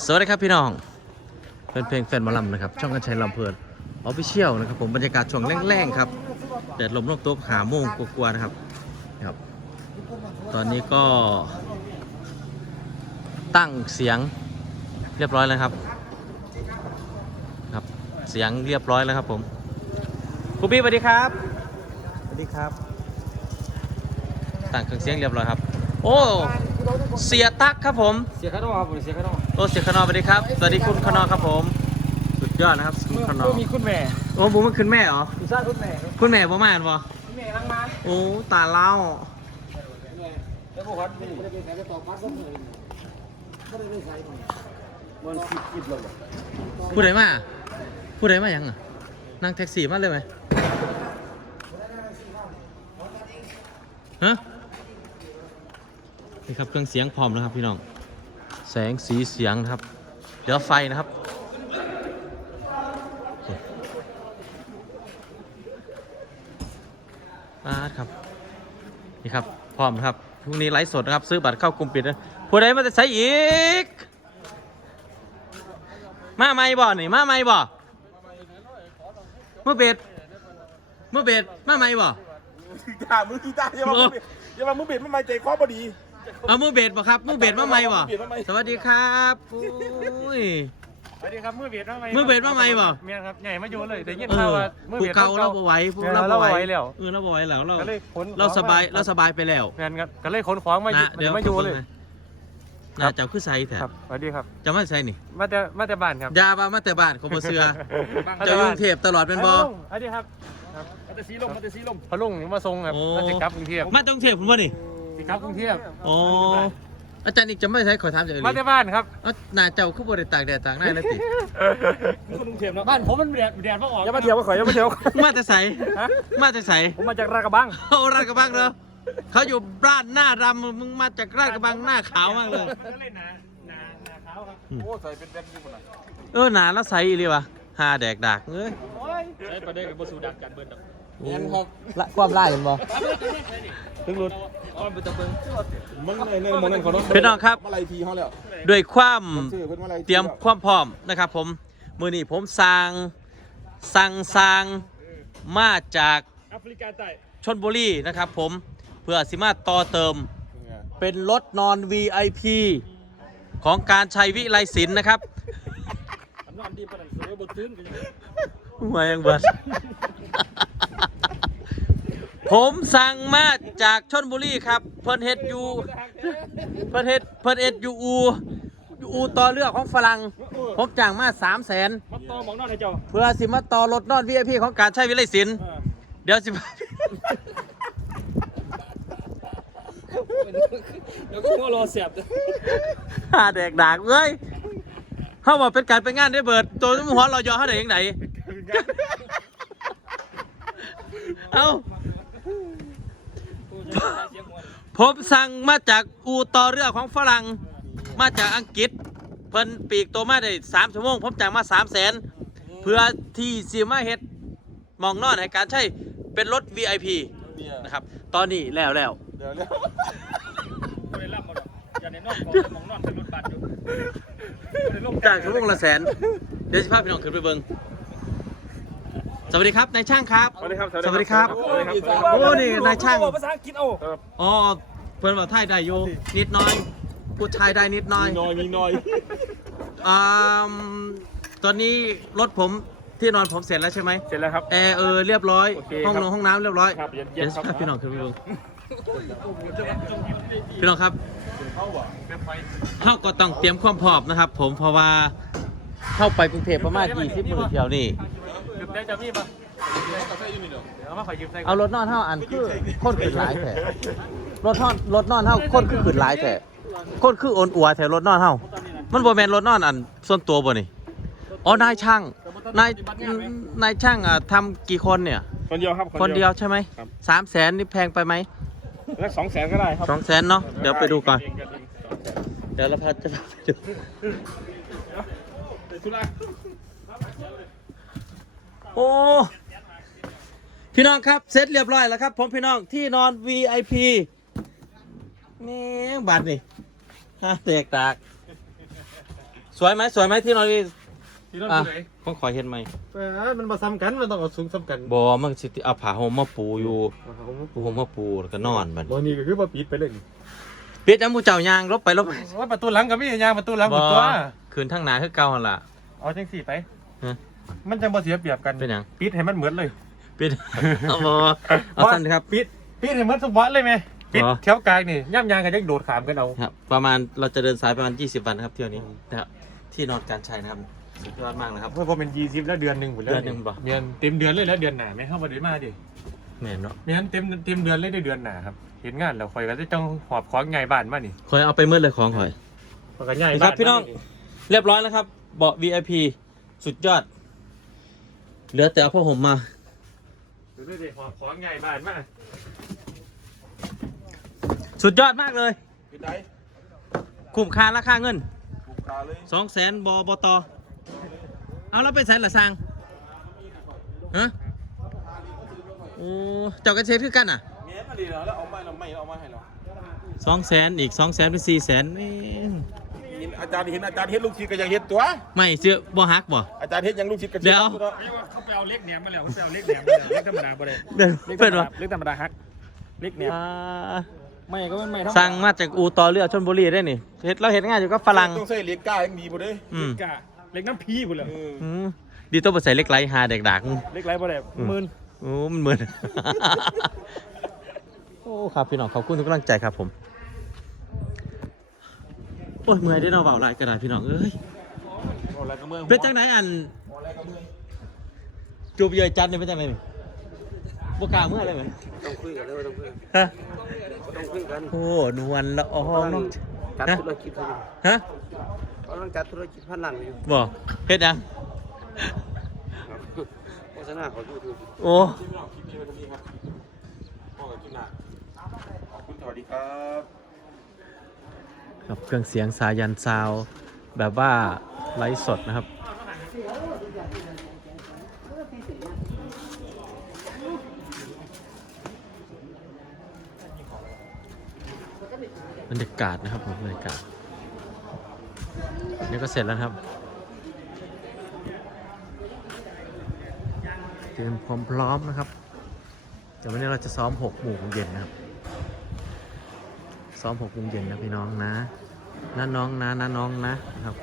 สวัสดีครับพี่น้องเป็นเพลงแฟนหมอลำนะครับ ช่องกันชัยลำเพลินออฟฟิเชียลนะครับผมบรรยากาศช่วงแรงๆครับแดดลมลมตัวหาโมงกลัวๆนะครับครับ ตอนนี้ก็ตั้งเสียงเรียบร้อยแล้วครับครับ เสียงเรียบร้อยแล้วครับผมครูบี้สวัสดีครับสวัสดีครับตั้งเครื่องเสียงเรียบร้อยครับ โอ้เสียตักครับผมเสียข้างนอกครับผมเสียข้างนอกโอ้เสียขนอสวัสดีครับสวัสดีคุณขนอครับผม สุดยอดนะครับคุณขนอมีคุณแม่โอ้ผมมันขึ้นแม่เหรอคุณทราบคุณแม่ครับคุณแม่บ่มาอ่านบ่คุณแม่นั่งมาโอ้ตาเล่าแล้วพวกเขาไม่ได้ไปใส่ไปต่อพัดก็เหนื่อยไม่ได้ไปใส่มันคิดคิดลงผู้ใดมาผู้ใดมายังอะนั่งแท็กซี่มาเลยไหมฮะ นี่ครับเครื่องเสียงพร้อมแล้วครับพี่น้อง แสงสีเสียงครับ เดี๋ยวไฟนะครับโอาครับ นี่ครับ พร้อมครับ พรุ่งนี้ไลฟ์สดนะครับ ซื้อบัตรเข้ากลุ่มปิดนะผู้ใดมาจะใช้อีก มาไม่บ่นี่มาไม่บ่เมื่อเบ็ดเมื่อเบ็ดมาไม่บ่กีตามือกีตาร์อย่ามามือเบ็ดอย่ามามือเบ็ดไม่มาใจคอพอดี เอามือเบ็ดบ่ครับ มือเบ็ดมาไม่บ่มือเบ็ดมาไม่ สวัสดีครับอุ้ย สวัสดีครับมือเบียดมาไหมมือเบ็ดมาไม่บ่ เมียครับใหญ่มาอยู่เลยแต่ยินเอข่าวอว่ามือผู้เบียดเก่าเราบ่ไหวผู้แม่นเราเราบ่บ่ไหไหววแล้ว เออเราบ่ไหวแล้วเรา ก็เลยขนเราสบายเราสบายไปแล้วแม่นครับก็เลยขนของมาอยู่นะเดี๋ยวมาอยู่เลยน่าจะคือไซแท้ครับสวัสดีครับจะมาไซนี่มาแต่มาแต่บ้านครับยาว่ามาแต่บ้านของบ่เสือเจ้าอยกรุงเทพตลอดเป็นบ่ สวัสดีครับครับมันจะสีลมมันจะสีลมพอลุงมาส่งครับโอ้มาจะกลับกรุงเทพมาจากกรุงเทพคุณบ่นี่ สิกลับกรุงเทพโอ้อาจารย์อีกจะไม่ใช้ขอถามจากอื่นมาแต่บ้านครับเอ้าหน้าเจ้าคือบ่ได้ตากแดดตากหน้าแล้วติ คนกรุงเทพเนาะบ้านผมมันแดดแดดมาออกอย่ามาเที่ยวมาข่อยอย่ามาเที่ยวมาแต่ใสฮะมาแต่ใสผมมาจากรากระบังโอ้รากกระบังเนาะเขาอยู่บ้านหน้าดำมึงมาจากราชกระบังหน้าขาวมากเลยก็เลยหนาหนาหนาขาวครับโอ้ใส่เป็นแบนอยู่หมดเลยเออหนาแล้วใสอีเลยวะหาแดกดากเอ้ยโอ้ยใช้ประเด็นกับบสูดักกันเบิร์ด ละความไล่เห็นบ่ถึงรถมึงในในมองนั่นเขาเนาะพี่น้องครับมาไล่ทีเขาแล้วด้วยความซื้อเพิ่นมาไล่เตรียมความพร้อมนะครับ ผมมือนี้ผมสั่งสั่งสั่งมาจากแอฟริกาใต้ชนบุรีนะครับ ผมเพื่อสิมาต่อเติม เป็นรถนอน VIP ของการชัยวิไลศิลป์นะครับนอนดีประดันสวยบนพื้นกันมายังบัด ผมสั่งมาจากชนบุรีครับ เพิ่นเฮ็ดอยู่เพิ่นเฮ็ดเพิ่นเฮ็ดอยู่อูอยู่อูต่อเรือของฝรั่งผมจ้างมา3 0 0 0 0นมาต่อมองนอนให้เจ้าเพื่อสิมาต่อรถนอน VIP ของการชัยวิไลศิลป์เดี๋ยวสิแล้วก็หัวรอเสียบหาแดกดากเอ้ยเข้ามาเป็นการเป็นงานได้เบิดตัวน้ำหัวเรายอเขาได้ยังไงเอ้า ผมสั่งมาจากอูต่อเรือของฝรั่งมาจากอังกฤษ เพิ่นปีกตัวมาได้สามชั่วโมง ผมจ่ายมาสามแสนเพื่อที่สีมาเฮ็ดมองนอนให้การใช้เป็นรถ VIP นี่ยนะครับ ตอนนี้แล้วแล้วเดี๋ยวเดี๋ยวไม่ได้รับมาหรอกอย่าในนอกมองนอนเป็นรถบัสอยู่จากชั่วโมงละแสน เดี๋ยวสิพาพี่น้องขึ้นไปเบิง สวัสดีครับนายช่างครับ สวัสดีครับ สวัสดีครับ สวัสดีครับ โอ้นี่นายช่างภาษาอังกฤษเอาอ๋อเพื่อนว่าไทยได้อยู่นิดหน้อยพูดไทยได้นิดหน้อยมีน้อยมีน้อยอ่าตอนนี้รถผมที่นอนผมเสร็จแล้วใช่ไหมเสร็จแล้วครับแอร์เออเรียบร้อยโอเคห้องครับนอนห้องน้ำเรียบร้อยครับเย็นๆเดี๋ยวครับพาพี่น้องขึ้นไปเบิงพี่น้องครับเข้าก็ต้องเตรียมความพร้อมนะครับ ผมเพราะว่าเข้าไปกรุงเทพประมาณ20มื้อเที่ยวนี่ ยืมได้จะมีปะเอามาขอยืมได้เอารถนอนเท่าอันคือคนขึ้นหลายแต่รถนอนรถนอนเท่าคนคือขึ้นหลายแต่คนคือโอนอัวแถวรถนอนเท่ามันบ่แม่นรถนอนอันส่วนตัวบ่นี่อ๋อนายช่างนายนายช่างอะทำกี่คนเนี่ย คนเดียวครับ คนเดียวใช่ไหมครับ สามแสนนี่แพงไปไหมแล้วสองแสนก็ได้ครับสองแสนเนาะเดี๋ยวไปดูก่อนเดี๋ยวเราพาจะพาไปดูธุระ โอ้พี่น้องครับเสร็จเรียบร้อยแล้วครับผมพี่น้องที่นอน VIP แม่งบัตรนี่ฮะแตกตาก สวยไหมสวยไหมที่นอนนี่ที่นอนอะที่ไหนต้องขอเห็นไหมเออมันมาซ้ำกันมันต้องเอาสูงซ้ำกันบอมันสิเอาผ้าห่มมาปูอยู่ปูห่มมาปูแล้วก็นอนมันบอนี่ก็คือว่าปิดไปเลยปิดน้ำมูเจ้ายางลบไปลบไปว่าประตูหลังกับพี่ยางประตูหลังหมดตัวคืนทั้งหนาคือเก่าหั่นล่ะเอาจังสี่ไปฮะ มันจะมาเสียเปรียบกันเป็นหยัง ปิดให้มันเหมือนเลยปิด เอาบอเอาสั้นครับ ปิดปิดให้เหมือนสมบัติเลยไหมปิดอ๋อ แถวกลางนี่ย่ำยางกันยังโดดขามกันเอา ครับ ประมาณเราจะเดินสายประมาณ 20 วันนะครับเที่ยวนี้นะครับที่นอนการชัยนะครับสุดยอดมากนะครับ เพื่อพอเป็นยี่สิบแล้วเดือนหนึ่งหมดแล้วเดือนหนึ่งบ่ เดือนเต็มเดือนเลยแล้วเดือนหนาไม่เข้ามาเดือนมาดิแม่นเนาะไม่งั้นเต็มเต็มเดือนเลยได้เดือนหนาครับ เห็นงานแล้วคอยก็จะต้องหอบของไงบ้านมานี่คอยเอาไปเมื่อเลยของคอยคอยก็ง่ายครับพี่น้อง เรียบร้อยแล้วครับ เบาะ VIP สุดยอด เหลือแต่เอาผ้าห่มมาดูดิหอบของไงบ้านมาสุดยอดมากเลยพี่ไดคุ้มค่าราคาเงินถูกตาเลยสองแสนบอบตเอาแล้วไปแสนละสร้างฮะโอ้เจ้ากระเช็ดคือกันอะเมียมาดีแล้วแล้วเอาไม้เราไม่เอามาให้เราสองแสนอีกสองแสนเป็นสี่แสนแม่งเห็นอาจารย์เห็นอาจารย์เห็นลูกศิษย์ก็ยังเห็นตัว ไม่เชื่อบ่ฮักบ่ อาจารย์เห็นยังลูกศิษย์ก็เดี๋ยวชื่อตัวไม่ว่าเขาไปเอาเล็กแหนมมาแล้วเขาไปเอาเล็กแหนมมาแล้วเล็กธรรมดาบ่ได้เป็นเป็นวะเล็กธรรมดาฮักเล็กแหนมอ่าไม่ก็ไม่ไม่เท่าสั่งมาจากอูต่อเรือชนบุรีได้นี่เฮ็ดเราเห็นงานอยู่กับฝรั่งต้องใส่เหล็กก้ายังดีบ่เด้อืมกะเล็กน้ำพีพุ่นเลยเอออืมดีตัวไปใส่เล็กไรหาเด็กดักเล็กไรบ่ได้หมื่น โอ้มันเหมือน โอ้ ครับ พี่น้อง ขอบคุณทุกกำลังใจครับผม โอ้ยเมื่อยได้เนาะเบาหลายกระดาษพี่น้องเอ้ยอะไรก็เมื่อเป็นจังไหนอันจูบเยยจัดนี่เป็นจังไหนนี่บกล้าเมื่อเลยไหมต้องคุยกันเลยต้องคุยฮะต้องคุยกันโอ้นวลละอองน้องจัดฮะธุรกิจอยู่ฮะเขาต้องจัดธุรกิจพันหลังอยู่บอกเฮ็ดยังโฆษณาเขายูทูบโอ้คลิปนี้คลิปนี้วันนี้ครับพ่อกับคลิปหน้าขอบคุณสวัสดีครับ ครับเครื่องเสียงสายันซาว แบบว่าไลฟ์สดนะครับ บรรยากาศนะครับผมบรรยากาศนี่ก็เสร็จแล้วครับเตรียมความพร้อมนะครับเดี๋ยววันนี้เราจะซ้อม 6 โมงเย็นนะครับ ซ้อม6โมงเย็นนะพี่น้องนะน้าน้องนะน้าน้องนะครับ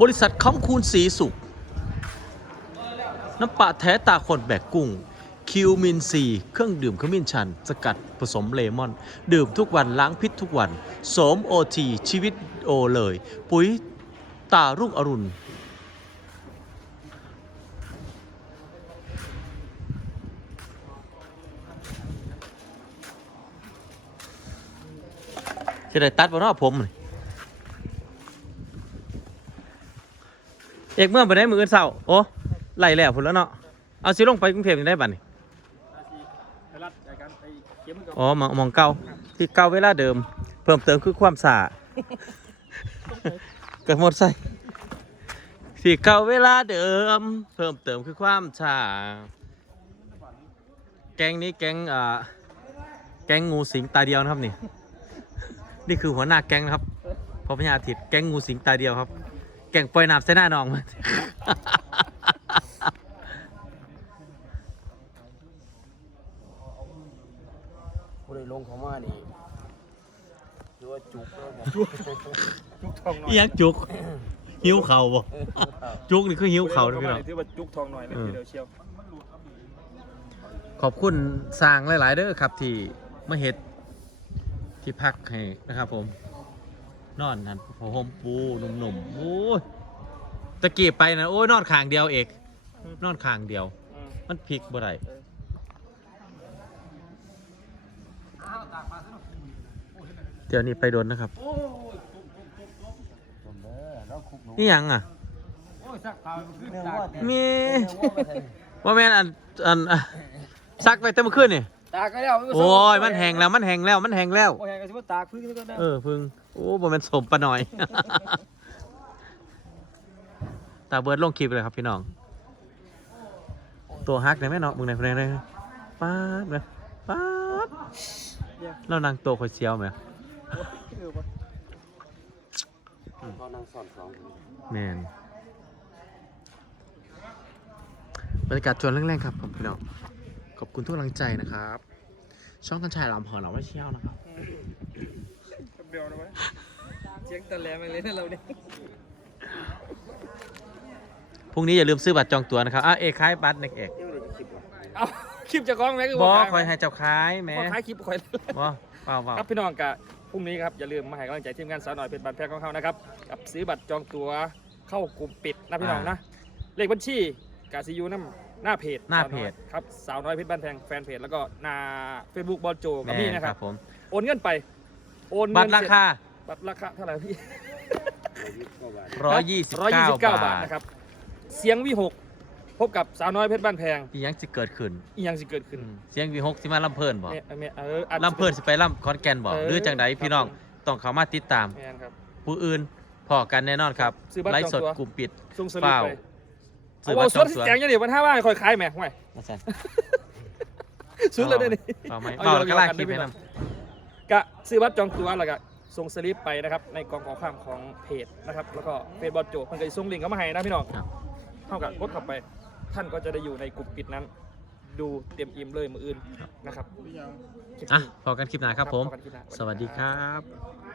บริษัทคำคูณสีสุข น้ำปลาแท้ตาคนแบกกุ้ง คิวมินซี เครื่องดื่มขมิ้นชัน สกัดผสมเลมอน ดื่มทุกวันล้างพิษทุกวัน โสมโอทีชีวิตโอเลย ปุ๋ยตารุ่งอรุณ จะได้ตัดบนรอบผมเลยเอกเมื่อไปได้มืออื่นเศร้าโอ้ไล่แล้วพุ่นแล้วเนาะเอาสิลงไปกรุงเทพยังได้บัดนี่รัดการไปเก็บมันกับอ๋อมองมองเก่าที่เก่าเวลาเดิม เพิ่มเติมคือความสะอาดกับหมดใส่ที่เก่าเวลาเดิม เพิ่มเติมคือความสะอาดแก๊งนี้แก๊งอ่าแก๊งงูสิงตาเดียวนะครับนี่ นี่คือหัวหน้าแก๊งนะครับพอพญาอาทิตย์แก๊งงูสิงตาเดียวครับ แก๊งปล่อยน้ำใส่หน้าน้องมันผู้ใดลงเขามานี่คือว่าจุกเลยจุกทองหน่อยอิหยังจุก หิวเข่าบ่จุกนี่คือหิวเข่านะพี่น้อง ถือว่าจุกทองหน่อยเลยเออทีเดียวเชียว ขอบคุณสร้างหลาย ๆ เด้อครับที่มาเฮ็ด ที่พักให้นะครับผม นอนนั่นผมห่มปูหนุ่มๆโอ้ยตะกี้ไปนะโอ้ยนอนข้างเดียวเอก นอนข้างเดียว มันพลิกบ่ได้เดี๋ยวนี้ไปโดนนะครับ นี่ยังอะโอ้ยสักขาวมันขึ้นเนื้อตาวัวกมีเนื้อวัวไปใส่ว่าแม่นอันอันอะซักไปแต่เมื่อคืนนี่ ตากก็แล้วโอ้ยมันแห้งแล้วมันแห้งแล้วมันแห้งแล้ว โอ้ยแห้งก็สิว่าตากพึ่งก็ได้เออพึ่งโอ้บ่แมันสมปะหน่อย ตาเบิร์ดลงคลิปเลยครับพี่น้อง ตัวฮักได้ไหมเนาะมึงไหนมึงไหนไหนป๊าดเลยป๊าดเรานั่งตัวคอยเชียวไหมเขานั่งสอนสองคนแมนบรรยากาศชวนแรงๆครับผมพี่น้อง ขอบคุณทุกกำลังใจนะครับ ช่องกันชายลำพอเราไม่เชี่ยวนะครับ เบลนะวะเช็คตะแลมาเลยนะเราเนี่ยพรุ่งนี้อย่าลืมซื้อบัตรจองตั๋วนะครับอะเอกคล้ายบัตรเอกเอกยังไม่ได้คลิปหรอเอาคลิปจะกล้องไหมคือบอขายคอยให้เจ้าคล้ายแหม่บอขายคลิปคอยบอเปล่าเปล่าครับพี่น้องกะพรุ่งนี้ครับอย่าลืมมาให้กำลังใจทีมงานสาวหน่อยเป็นบัตรแพงของเขานะครับกับซื้อบัตรจองตั๋วเข้ากลุ่มปิดนะพี่น้องนะเลขบัญชีกาซียูน้ำ หน้าเพจหน้าเพจ สวอยครับสาวน้อยเพชรบ้านแพงแฟนเพจแล้วก็หน้าเฟซบุ๊กบอลโจกับแม่พี่นนะคครัรับบผมโอนเงินไป โอนบัตเงิรราคา บัตรราคาเท่าไหร่พี่เรายึดเข้าบ้าน129 129 บาบาททนะครับ เสียงวีหกพบกับสาวน้อยเพชรบ้านแพงอีหยังจะเกิดขึ้นอีหยังสิเกิดขึ้นอืมเสียงวีหกสิมาลำเพลินบ่แม่แม่เอออาจจะ ลำเพลินสิไปลำคอนแกนบ่เออหรือจังใดพี่น้องครับ ต้องเข้ามาติดตาม แม่นครับ ผู้อื่นพอกันแน่นอนครับซื้อบัตรไลฟ์สดจองตั๋วกลุ่มปิดส่งสลิปเปล่าไป ซื้อเอาบัตเอารจสอดงตั๋วแจงยังเดี๋ยวมันห้าว่าให้คอยขายแหม่ห่วยนะจ๊ะซื้อเลยได้นี่เปล่าไหมเอาเปล่าอยู่แล้วก็ลากเอาคลิปอยู่ให้นกะซื้อบัตรจองตั๋วแล้วก็ส่งสลิปไปนะครับในกล่องของข้ามของเพจนะครับแล้วก็เฟซบอลโจมันก็จะส่งลิงก์เข้ามาให้นะพี่น้องครับเท่ากับกดเข้าไป ท่านก็จะได้อยู่ในกลุ่มปิดนั้น ดูเต็มอิ่มเลยมืออื่นนะครับำอะพอกันคลิปหน้าครับผมพอกันคลิปหน้าสวัสดีครับ